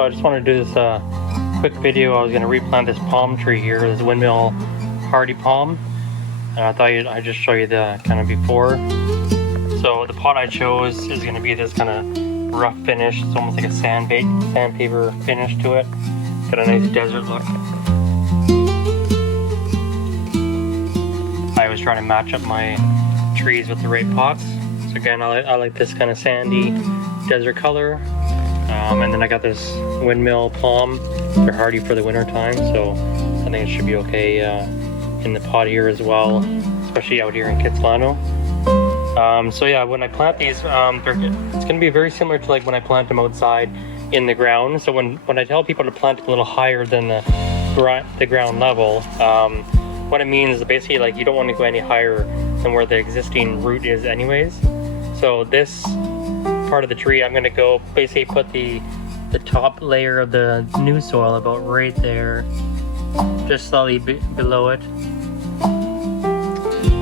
So I just want to do this quick video. I was going to replant this palm tree here, this Windmill hardy palm, and I thought I'd just show you the kind of before. So the pot I chose is going to be this kind of rough finish. It's almost like a sandpaper finish to it. Got a nice desert look. I was trying to match up my trees with the right pots. So again, I like this kind of sandy desert color. And then I got this Windmill palm. They're hardy for the winter time, so I think it should be okay in the pot here as well, especially out here in Kitsilano. So yeah, when I plant these, it's going to be very similar to like when I plant them outside in the ground. So when I tell people to plant a little higher than the ground level, what it means is basically like you don't want to go any higher than where the existing root is anyways. So this part of the tree, I'm going to go basically put the top layer of the new soil about right there, just slightly below it.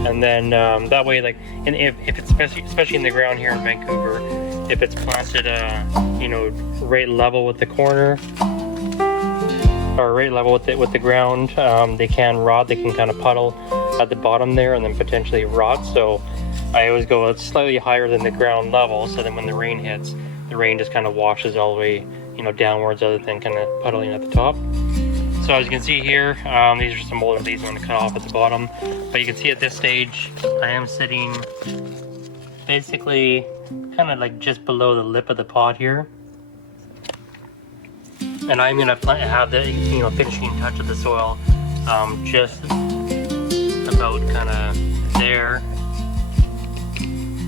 And then that way, like, and if it's especially in the ground here in Vancouver, if it's planted, you know, right level with the corner or right level with the ground, they can rot. They can kind of puddle at the bottom there and then potentially rot. So I always go slightly higher than the ground level, so then when the rain hits, the rain just kind of washes all the way, you know, downwards, other than kind of puddling at the top. So as you can see here, these are some older leaves I'm going to cut off at the bottom. But you can see at this stage, I am sitting basically kind of like just below the lip of the pot here. And I'm going to have the, you know, finishing touch of the soil just about kind of there.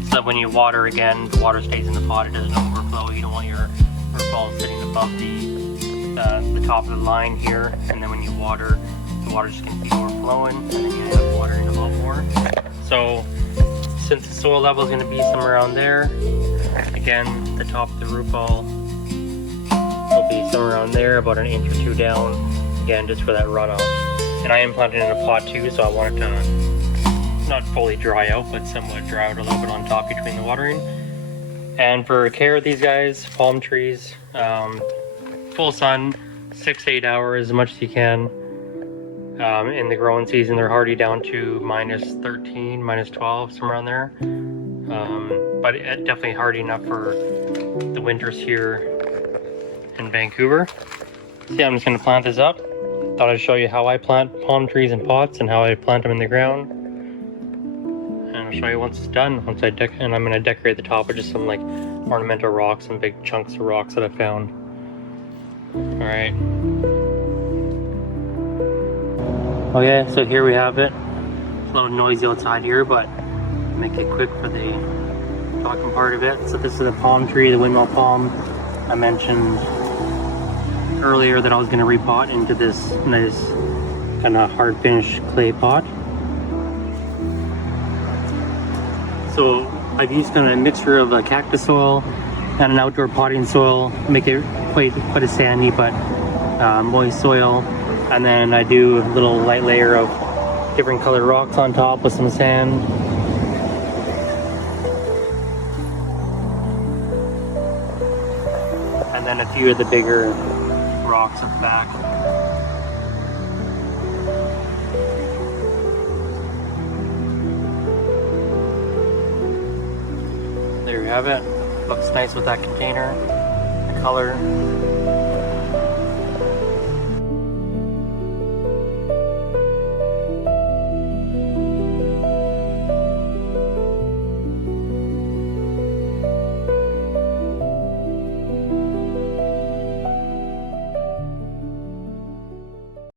So that when you water again, the water stays in the pot, it doesn't overflow. You don't want your root balls sitting above the top of the line here, and then when you water, the water's just going to be overflowing, and then you end up watering a lot more. So since the soil level is going to be somewhere around there, again, the top of the root ball will be somewhere around there, about an inch or two down, again, just for that runoff. And I am planting in a pot too, so I want it to not fully dry out, but somewhat dry out a little bit on top between the watering. And for care of these guys, palm trees, full sun, 6 to 8 hours, as much as you can. In the growing season, they're hardy down to minus 13, minus 12, somewhere around there. But definitely hardy enough for the winters here in Vancouver. So yeah, I'm just going to plant this up. Thought I'd show you how I plant palm trees in pots and how I plant them in the ground. And I'll show you once it's done. And I'm going to decorate the top with just some like ornamental rocks and big chunks of rocks that I found. Alright. Okay, so here we have it. It's a little noisy outside here, but I'll make it quick for the talking part of it. So this is the palm tree, the Windmill palm. I mentioned earlier that I was going to repot into this nice kind of hard finish clay pot. So I've used kind of a mixture of a cactus soil and an outdoor potting soil, make it quite a sandy but moist soil. And then I do a little light layer of different colored rocks on top with some sand. And then a few of the bigger rocks at the back. There you have it. Looks nice with that container, the color.